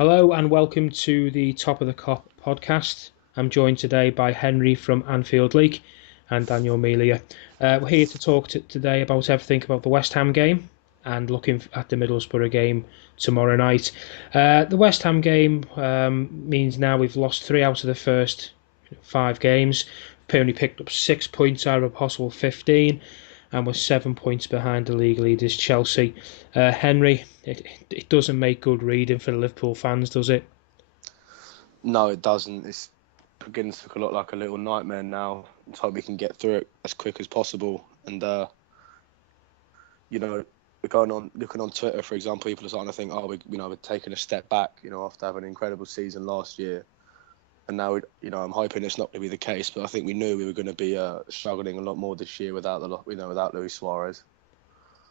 Hello and welcome to the Top of the Cop podcast. I'm joined today by Henry from Anfield League and Daniel Melia. We're here to talk today about everything about the West Ham game and looking at the Middlesbrough game tomorrow night. The West Ham game means now we've lost 3 out of the first 5 games. We've only picked up 6 points out of a possible 15, and we're 7 points behind the league leaders Chelsea. Henry, it doesn't make good reading for the Liverpool fans, does it? No, it doesn't. It's beginning to look a lot like a little nightmare now. Let's hope we can get through it as quick as possible. And we're going on looking on Twitter, for example, people are starting to think, we're taking a step back, after having an incredible season last year. And now, I'm hoping it's not going to be the case. But I think we knew we were going to be struggling a lot more this year without without Luis Suarez.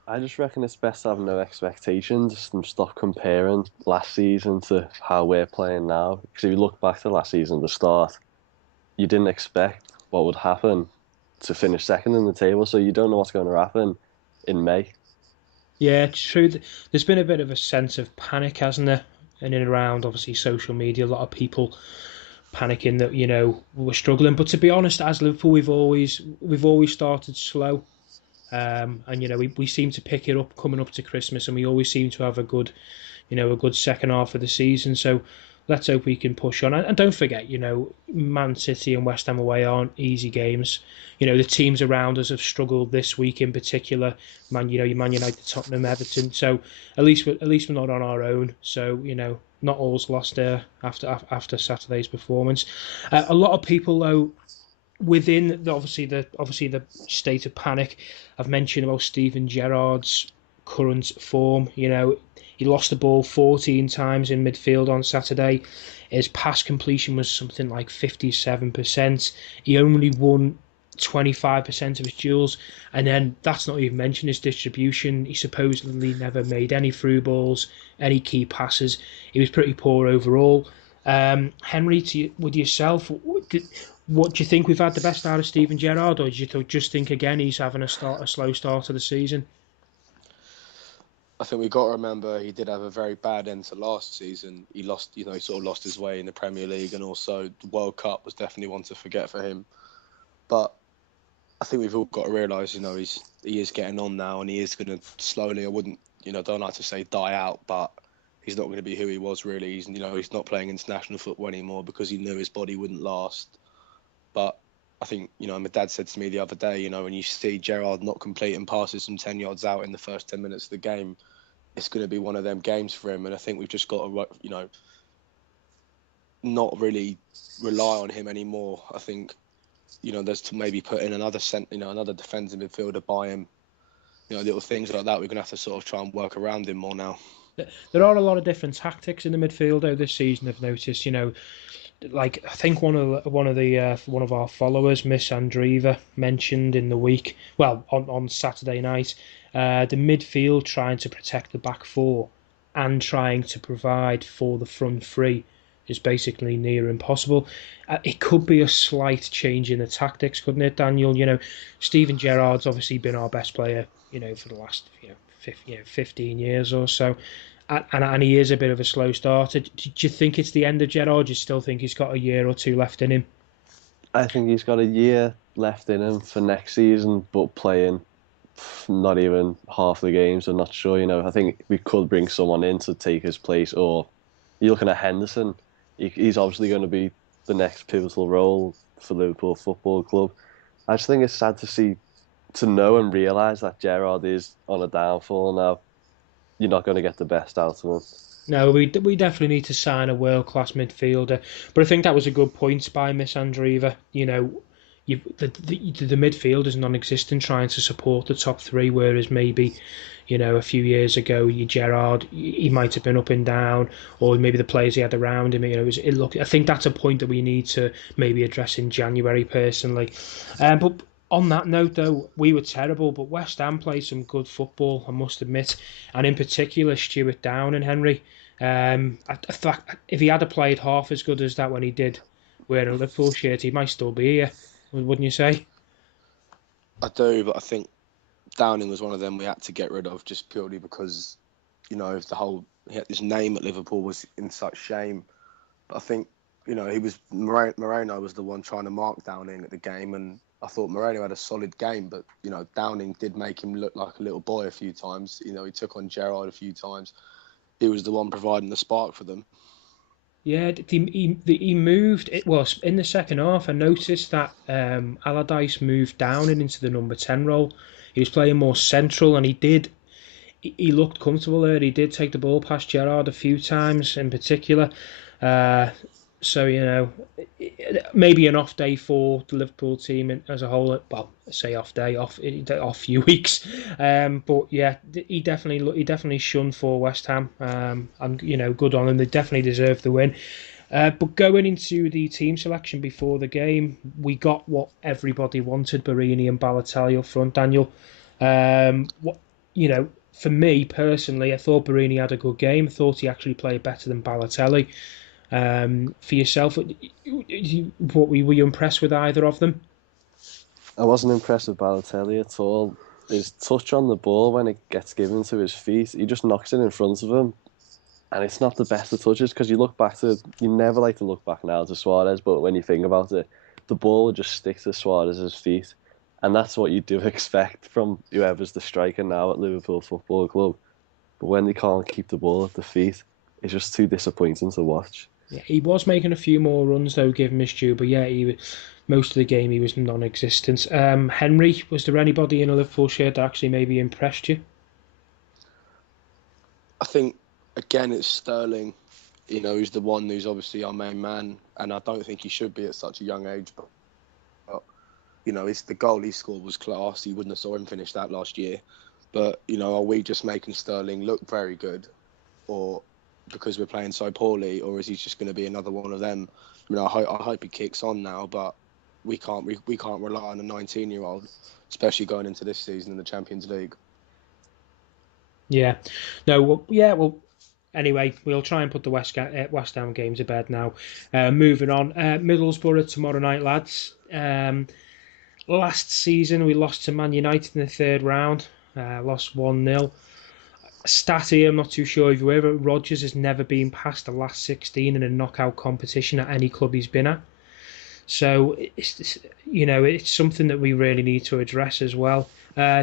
I just reckon it's best to have no expectations and stop comparing last season to how we're playing now. Because if you look back to last season, the start, you didn't expect what would happen to finish second in the table, so you don't know what's going to happen in May. Yeah, it's true. There's been a bit of a sense of panic, hasn't there? And in and around, obviously, social media, a lot of people panicking that we're struggling. But to be honest, as Liverpool, we've always started slow. And we seem to pick it up coming up to Christmas, and we always seem to have a good second half of the season. So let's hope we can push on. And don't forget, Man City and West Ham away aren't easy games. The teams around us have struggled this week in particular. Man United, Tottenham, Everton. So at least we're not on our own. So not all's lost there after Saturday's performance. A lot of people though, within obviously the state of panic, I've mentioned about Steven Gerrard's current form. He lost the ball 14 times in midfield on Saturday. His pass completion was something like 57%. He only won 25% of his duels, and then that's not even mentioning his distribution. He supposedly never made any through balls, any key passes. He was pretty poor overall. Henry, with yourself, what do you think? We've had the best out of Steven Gerrard, or do you just think again he's having a slow start to the season? I think we've got to remember he did have a very bad end to last season. He lost, he sort of lost his way in the Premier League, and also the World Cup was definitely one to forget for him. But I think we've all got to realise, he is getting on now, and he is going to slowly. I wouldn't, don't like to say die out, but he's not going to be who he was really. He's not playing international football anymore because he knew his body wouldn't last. But I think, my dad said to me the other day, when you see Gerrard not completing passes from 10 yards out in the first 10 minutes of the game, it's going to be one of them games for him. And I think we've just got to, not really rely on him anymore. I think, there's to maybe put in another defensive midfielder by him. Little things like that. We're going to have to sort of try and work around him more now. There are a lot of different tactics in the midfield though this season. I've noticed, like I think one of our followers, Miss Andriva, mentioned in the week, well, on Saturday night, the midfield trying to protect the back four and trying to provide for the front three is basically near impossible. It could be a slight change in the tactics, couldn't it, Daniel? Steven Gerrard's obviously been our best player, for the last 15 years or so. And he is a bit of a slow starter. Do you think it's the end of Gerrard? Do you still think he's got a year or two left in him? I think he's got a year left in him for next season, but playing not even half the games. I'm not sure. I think we could bring someone in to take his place. Or you're looking at Henderson. He's obviously going to be the next pivotal role for Liverpool Football Club. I just think it's sad to know and realise that Gerrard is on a downfall now. You're not going to get the best out of him. No, we definitely need to sign a world-class midfielder. But I think that was a good point by Miss Andriva. The midfield is non-existent trying to support the top three, whereas maybe, a few years ago, Gerrard, he might have been up and down, or maybe the players he had around him. I think that's a point that we need to maybe address in January, personally. But on that note, though, we were terrible, but West Ham played some good football, I must admit, and in particular Stuart Down and Henry. If he had played half as good as that when he did wearing a Liverpool shirt, he might still be here, wouldn't you say? I do, but I think Downing was one of them we had to get rid of just purely because, of his name at Liverpool was in such shame. But I think, Moreno was the one trying to mark Downing at the game, and I thought Moreno had a solid game, but, Downing did make him look like a little boy a few times. He took on Gerrard a few times. He was the one providing the spark for them. Yeah, he moved. It was in the second half. I noticed that Allardyce moved down and into the number 10 role. He was playing more central, and he looked comfortable there. He did take the ball past Gerrard a few times in particular. Uh, so, maybe an off day for the Liverpool team as a whole. Well, say off day, off few weeks. But yeah, he definitely shunned for West Ham. And good on him. They definitely deserve the win. But going into the team selection before the game, we got what everybody wanted: Barini and Balotelli up front. Daniel, what for me personally, I thought Barini had a good game. I thought he actually played better than Balotelli. For yourself, were you impressed with either of them? I wasn't impressed with Balotelli at all. His touch on the ball when it gets given to his feet, he just knocks it in front of him. And it's not the best of touches, because you never like to look back now to Suarez, but when you think about it, the ball would just stick to Suarez's feet. And that's what you do expect from whoever's the striker now at Liverpool Football Club. But when they can't keep the ball at the feet, it's just too disappointing to watch. Yeah, he was making a few more runs though, give him his due, but yeah, most of the game he was non-existent. Henry, was there anybody in a Liverpool shirt that actually maybe impressed you? I think, again, it's Sterling. He's the one who's obviously our main man, and I don't think he should be at such a young age. But it's the goal he scored was class. You wouldn't have saw him finish that last year. But, are we just making Sterling look very good, or because we're playing so poorly, or is he just going to be another one of them? I hope he kicks on now, but we can't rely on a 19-year-old, especially going into this season in the Champions League. Yeah, no, well. Anyway, we'll try and put the West Ham game to bed now. Moving on, Middlesbrough tomorrow night, lads. Last season we lost to Man United in the third round. Lost 1-0. Stat here, I'm not too sure if you're aware, but Rodgers has never been past the last 16 in a knockout competition at any club he's been at. So it's something that we really need to address as well.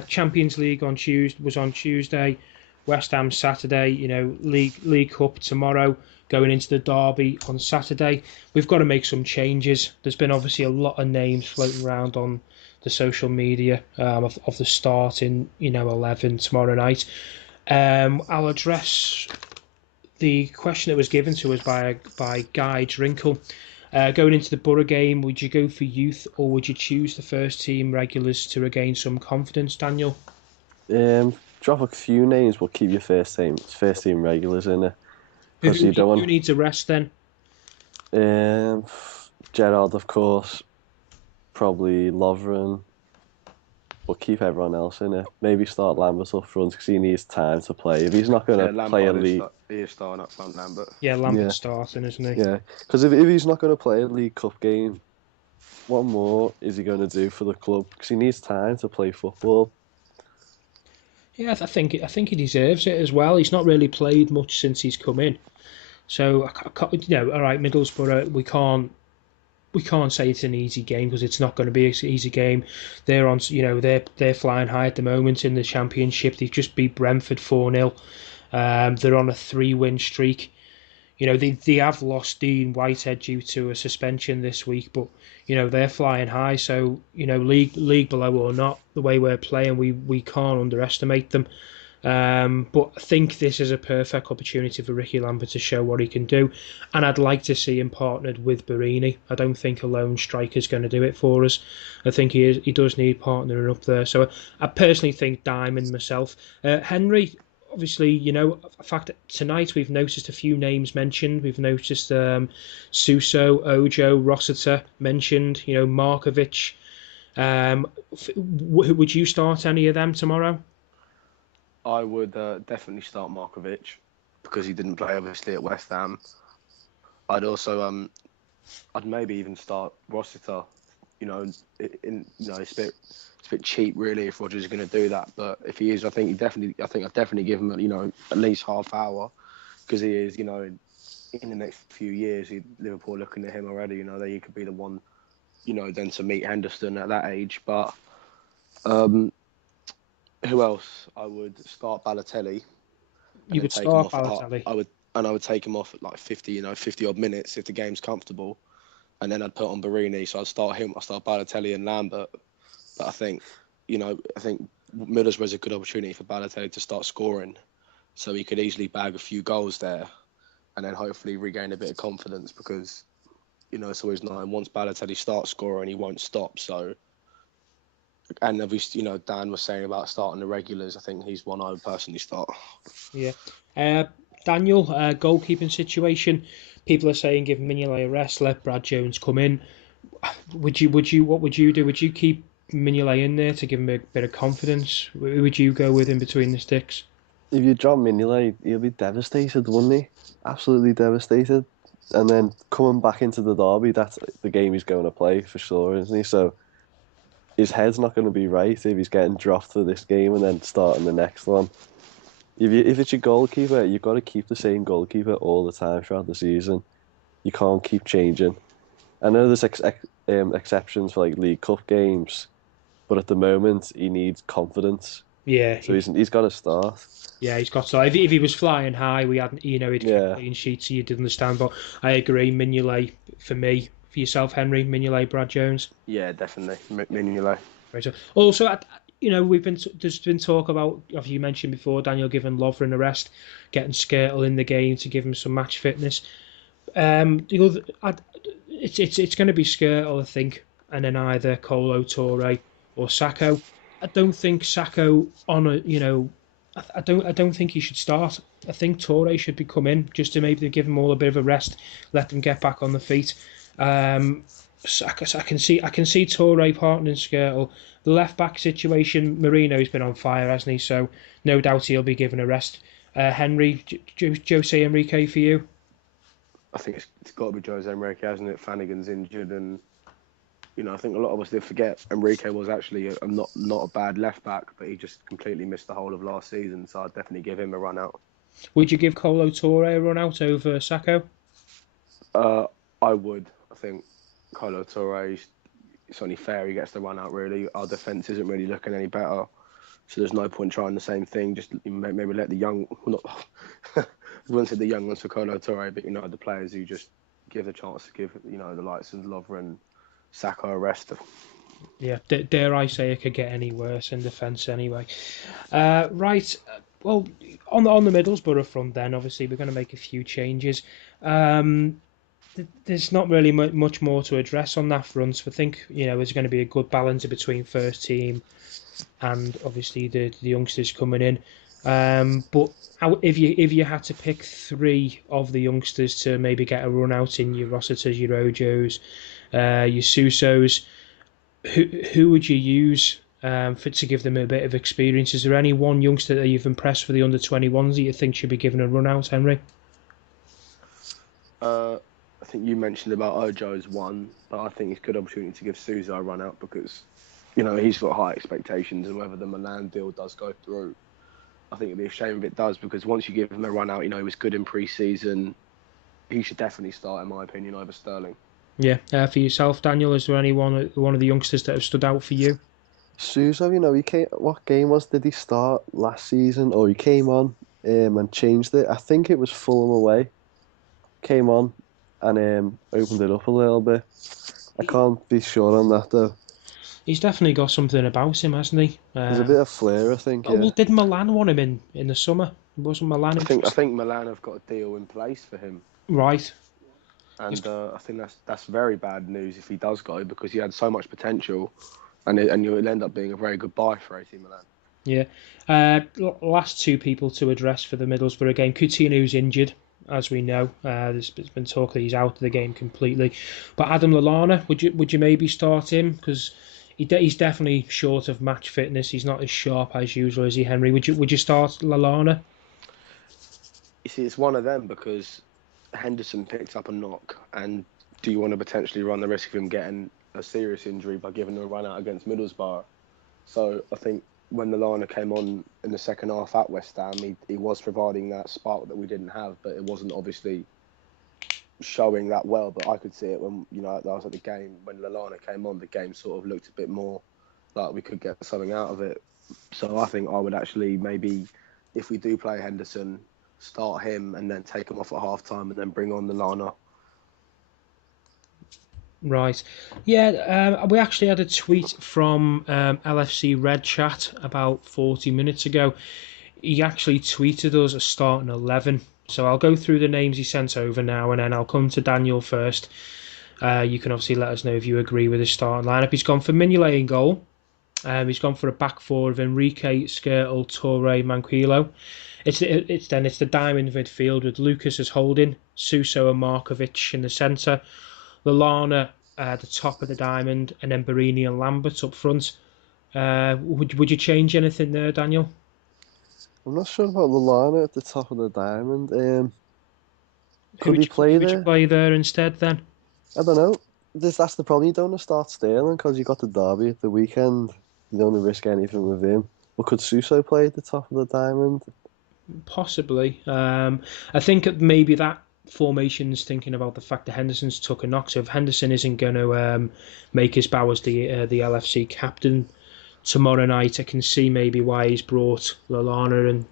Champions League was on Tuesday. West Ham Saturday. League Cup tomorrow. Going into the derby on Saturday. We've got to make some changes. There's been obviously a lot of names floating around on the social media of the starting 11 tomorrow night. I'll address the question that was given to us by Guy Drinkle. Going into the Borough game, would you go for youth or would you choose the first team regulars to regain some confidence, Daniel? Drop a few names, but keep your first team regulars in it. Who needs a rest then? Gerrard, of course. Probably Lovren. But keep everyone else in it. Maybe start Lambert up front because he needs time to play. If he's not going to play a league, he is starting up front, Lambert. Yeah, Lambert's starting, isn't he? Yeah, because if he's not going to play a League Cup game, what more is he going to do for the club? Because he needs time to play football. Yeah, I think he deserves it as well. He's not really played much since he's come in. So all right, Middlesbrough, we can't say it's an easy game because it's not going to be an easy game. They're on, they're flying high at the moment in the Championship. They've just beat Brentford 4-0. They're on a 3-win streak. They have lost Dean Whitehead due to a suspension this week, but they're flying high. So league below or not, the way we're playing, we can't underestimate them. But I think this is a perfect opportunity for Ricky Lambert to show what he can do, and I'd like to see him partnered with Barini. I don't think a lone striker's going to do it for us. I think he does need partnering up there. So I personally think Diamond myself. Henry, obviously, in fact, tonight we've noticed a few names mentioned. We've noticed Suso, Ojo, Rossiter mentioned, Markovic. Would you start any of them tomorrow? I would definitely start Markovic because he didn't play obviously at West Ham. I'd also I'd maybe even start Rossiter. It's a bit cheap really if Rodgers is going to do that. But if he is, I'd definitely give him at least half hour because he is, in the next few years, Liverpool looking at him already. That he could be the one, then to meet Henderson at that age. But who else? I would start Balotelli and You then would take him start off. Balotelli. I would take him off at like 50, 50 odd minutes if the game's comfortable, and then I'd put on Barini. So I'd start him. I start Balotelli and Lambert. But I think Middlesbrough's a good opportunity for Balotelli to start scoring, so he could easily bag a few goals there, and then hopefully regain a bit of confidence because, it's always known once Balotelli starts scoring, he won't stop. So, and obviously, Dan was saying about starting the regulars. I think he's one I would personally start. Yeah. Daniel, goalkeeping situation. People are saying give Mignolet a rest, let Brad Jones come in. What would you do? Would you keep Mignolet in there to give him a bit of confidence? Who would you go with in between the sticks? If you drop Mignolet, he'll be devastated, wouldn't he? Absolutely devastated. And then coming back into the derby, that's the game he's going to play for sure, isn't he? So his head's not going to be right if he's getting dropped for this game and then starting the next one. If it's your goalkeeper, you've got to keep the same goalkeeper all the time throughout the season. You can't keep changing. I know there's exceptions for like League Cup games, but at the moment he needs confidence. Yeah, So he's got to start. yeah, he's got to. If he was flying high, we hadn't, he'd keep Yeah. clean sheets, so you did understand. But I agree, Mignolet for me, for yourself, Henry, Mignolet, Brad Jones. Yeah, definitely. Mignolet. Right. So also, there's been talk about, as you mentioned before, Daniel giving Lovren a rest, getting Skirtle in the game to give him some match fitness. It's going to be Skirtle, I think, and then either Kolo Toure or Sacco. I don't think Sacco on a I don't think he should start. I think Toure should be come in just to maybe give them all a bit of a rest, let them get back on the feet. So I can see Toure partnering Skirtle. The left back situation, Marino's been on fire, hasn't he? So no doubt he'll be given a rest. Henry, Jose Enrique for you. I think it's got to be Jose Enrique, hasn't it? Flanagan's injured, and I think a lot of us did forget Enrique was actually not a bad left back, but he just completely missed the whole of last season. So I'd definitely give him a run out. Would you give Kolo Toure a run out over Sacco? I would. I think Kolo Toure, it's only fair he gets the run out. Really, our defence isn't really looking any better, so there's no point trying the same thing. Just maybe let the young, not I wouldn't say the young ones for Kolo Toure, but the players who just give the chance to give the likes of Lovren, Sacco a rest. Yeah, dare I say it could get any worse in defence anyway. Right, well, on the Middlesbrough front then, obviously we're going to make a few changes. There's not really much more to address on that front. I think, there's going to be a good balance between first team and obviously the youngsters coming in. But if you had to pick three of the youngsters to maybe get a run out in your Rossiters, your Ojos, your Susos, who would you use to give them a bit of experience? Is there any one youngster that you've impressed for the under-21s that you think should be given a run out, Henry? I think you mentioned about Ojo as one, but I think it's a good opportunity to give Sousa a run out because, he's got high expectations, and whether the Milan deal does go through, I think it'd be a shame if it does, because once you give him a run out, he was good in pre-season, he should definitely start, in my opinion, over Sterling. Yeah, for yourself, Daniel, is there any one of the youngsters that have stood out for you? Sousa, he came. What game did he start last season? Or he came on and changed it. I think it was Fulham away. Came on and opened it up a little bit. I can't be sure on that though. He's definitely got something about him, hasn't he? There's a bit of flair, I think. Yeah. Well, did Milan want him in the summer? Wasn't Milan? I think Milan have got a deal in place for him. Right. And I think that's very bad news if he does go, because he had so much potential, and you'll end up being a very good buy for AC Milan. Yeah. Last two people to address for the Middlesbrough game. Coutinho's injured, as we know. There's been talk that he's out of the game completely. But Adam Lallana, would you maybe start him? Because he's definitely short of match fitness. He's not as sharp as usual, is he, Henry? Would you start Lallana? You see, it's one of them, because Henderson picked up a knock, and do you want to potentially run the risk of him getting a serious injury by giving him a run out against Middlesbrough? So I think when Lallana came on in the second half at West Ham, he was providing that spark that we didn't have, but it wasn't obviously showing that well. But I could see it when I was at the game when Lallana came on. The game sort of looked a bit more like we could get something out of it. So I think I would actually maybe, if we do play Henderson, start him and then take him off at half time and then bring on Lallana. Right. Yeah, we actually had a tweet from LFC Red Chat about 40 minutes ago. He actually tweeted us a starting 11. So I'll go through the names he sent over now, and then I'll come to Daniel first. You can obviously let us know if you agree with his starting lineup. He's gone for Mignolet in goal. He's gone for a back four of Enrique, Skirtle, Torre, Manquillo. It's the diamond midfield with Lucas as holding, Suso and Markovic in the centre, Lallana at the top of the diamond, and then Barini and Lambert up front. Would you change anything there, Daniel? I'm not sure about Lallana at the top of the diamond. Could he Who play would you there? play there instead then? I don't know. That's the problem. You don't want to start Sterling because you got the derby at the weekend. You don't want to risk anything with him. But could Suso play at the top of the diamond? Possibly. I think maybe that formation's thinking about the fact that Henderson's took a knock. So if Henderson isn't going to make his bow as the LFC captain tomorrow night, I can see maybe why he's brought Lallana and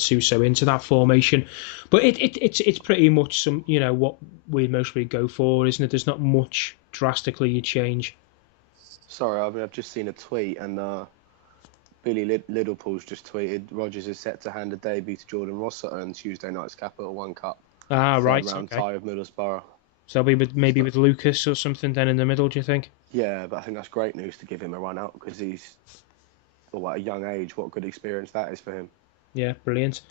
Suso into that formation. But it's pretty much what we mostly go for, isn't it? There's not much drastically you change. Sorry, I've just seen a tweet and Billy Liverpool's just tweeted Rodgers is set to hand a debut to Jordan Ross on Tuesday night's Capital One Cup. Right. Third round Okay. tie of Middlesborough. So I'll be maybe with Lucas or something then in the middle, do you think? Yeah, but I think that's great news to give him a run out because he's at a young age. What good experience that is for him. Yeah, brilliant.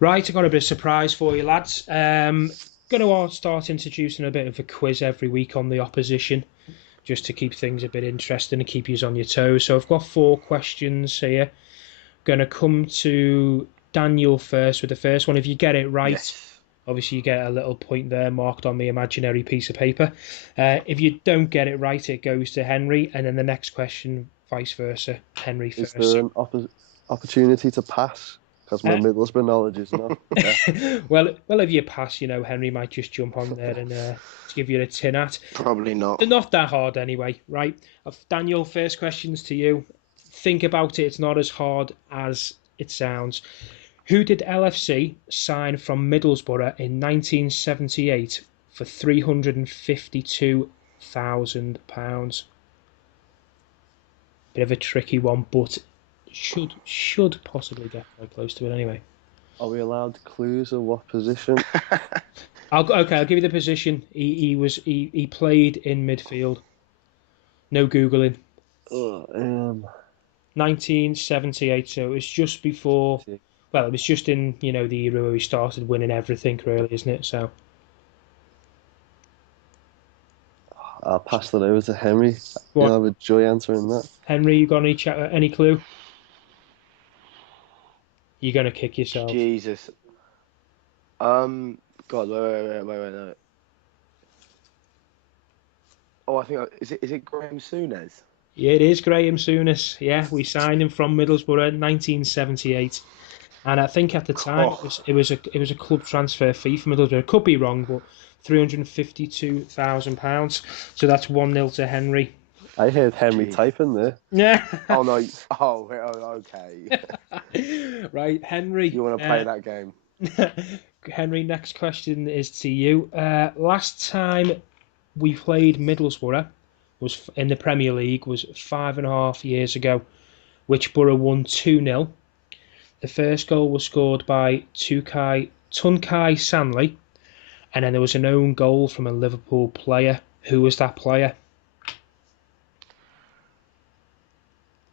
Right, I've got a bit of surprise for you, lads. Going to start introducing a bit of a quiz every week on the opposition, just to keep things a bit interesting and keep you on your toes. So I've got 4 questions here. Going to come to Daniel first with the first one. If you get it right, Yes. Obviously you get a little point there marked on the imaginary piece of paper. If you don't get it right, it goes to Henry, and then the next question, vice versa, Henry first. Is there an opportunity to pass? Because my Middlesbrough knowledge is not. well, if you pass, Henry might just jump on there and give you a tin hat. Probably not. They're not that hard anyway, right? Daniel, first question's to you. Think about it. It's not as hard as it sounds. Who did LFC sign from Middlesbrough in 1978 for £352,000? Bit of a tricky one, but should possibly get quite close to it anyway. Are we allowed clues of what position? I'll give you the position. He played in midfield. No googling. 1978, so it was just before. Well, it was just in the era where we started winning everything, really, isn't it? So I'll pass that over to Henry. You'll have a joy answering that. Henry, you got any clue? You're gonna kick yourself. Jesus. God, wait. No. Oh, I think is it Graham Souness? Yeah, it is Graham Souness. Yeah, we signed him from Middlesbrough in 1978, and I think at the time it was a club transfer fee for Middlesbrough. Could be wrong, but £352,000. So that's 1-0 to Henry. I heard Henry typing there. Yeah. Oh no. Oh, okay. Right, Henry. You want to play that game? Henry, next question is to you. Last time we played Middlesbrough was in the Premier League was 5.5 years ago, which Borough won 2-0. The first goal was scored by Tunkai Sanley, and then there was an own goal from a Liverpool player. Who was that player?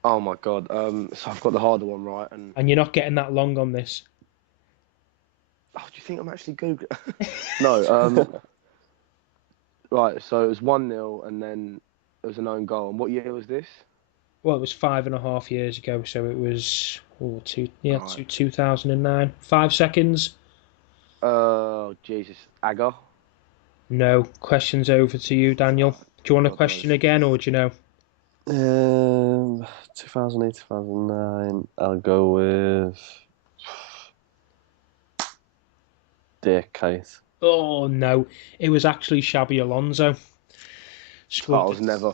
Oh my God. So I've got the harder one right, and you're not getting that long on this. Oh, do you think I'm actually Googling? No. Right. So it was 1-0, and then it was an own goal. And what year was this? Well, it was 5.5 years ago, so it was 2009. 5 seconds. Oh Jesus, Agger. No. Questions over to you, Daniel. Do you want a question again, or do you know? 2008, 2009. I'll go with Dirk Kuyt. Oh no, it was actually Xabi Alonso. I Scored was never.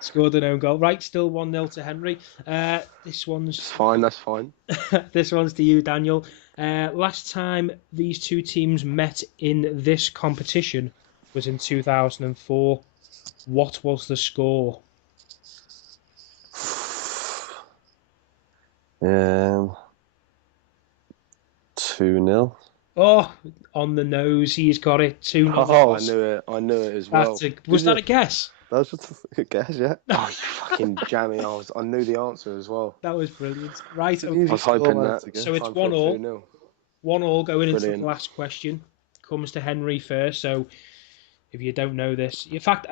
scored an own goal. Right, still 1-0 to Henry. This It's one's fine. That's fine. this one's to you, Daniel. Last time these two teams met in this competition was in 2004. What was the score? Um, 2-0. Oh, on the nose, he's got it. 2-0. Oh, I knew it. I knew it as well. Was that a guess? That was just a guess, yeah. Oh, you fucking jammy! I knew the answer as well. That was brilliant. Right, It's an okay. easy I was hoping score, man, that. to get. So it's Time for a 1-1. 2-0. 1-1 going into the Brilliant. last question. Comes to Henry first. So if you don't know this, in fact,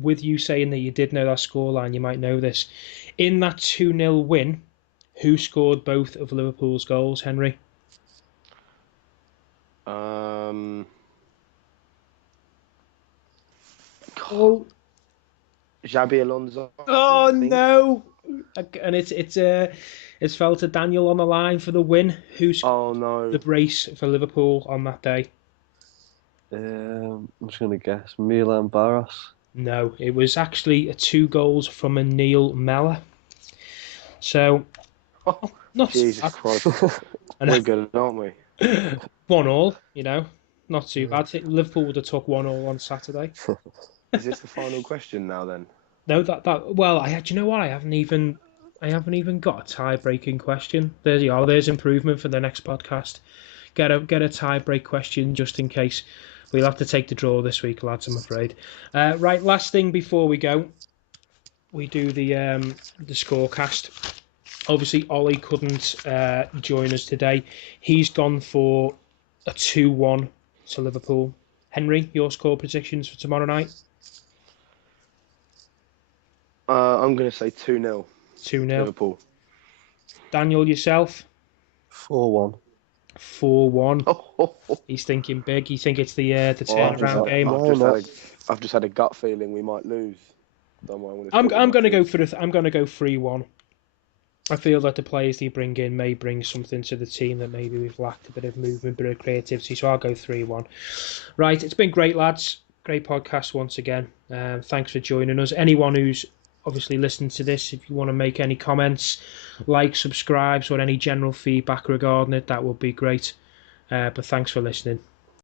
with you saying that you did know that scoreline, you might know this. In that 2-0 win, who scored both of Liverpool's goals, Henry? Oh, Xabi Alonso. oh I think. no! And it's fell to Daniel on the line for the win. Who scored Oh no. the brace for Liverpool on that day? I'm just going to guess. Milan Barros. No, it was actually 2 goals from a Neil Mellor. So, not Jesus bad. Christ. And We're good, aren't we? 1-1, not too bad. I think Liverpool would have took 1-1 on Saturday. Is this the final question now then? No, well, do you know what? I haven't even got a tie-breaking question. There you are. There's improvement for the next podcast. Get a tie-break question just in case. We'll have to take the draw this week, lads, I'm afraid. Right, last thing before we go, we do the scorecast. Obviously, Ollie couldn't join us today. He's gone for a 2-1 to Liverpool. Henry, your score predictions for tomorrow night? I'm going to say 2-0. 2-0. Liverpool. Daniel, yourself? 4-1. 4-1. He's thinking big. You think it's the turnaround game? I've just had a gut feeling we might lose. Don't worry, I'm going to go for I'm going to go 3-1. I feel that the players they bring in may bring something to the team that maybe we've lacked, a bit of movement, a bit of creativity. So I'll go 3-1. Right, it's been great, lads. Great podcast once again. Thanks for joining us. Anyone who's obviously listened to this, if you want to make any comments, like, subscribe, or any general feedback regarding it, that would be great. But thanks for listening.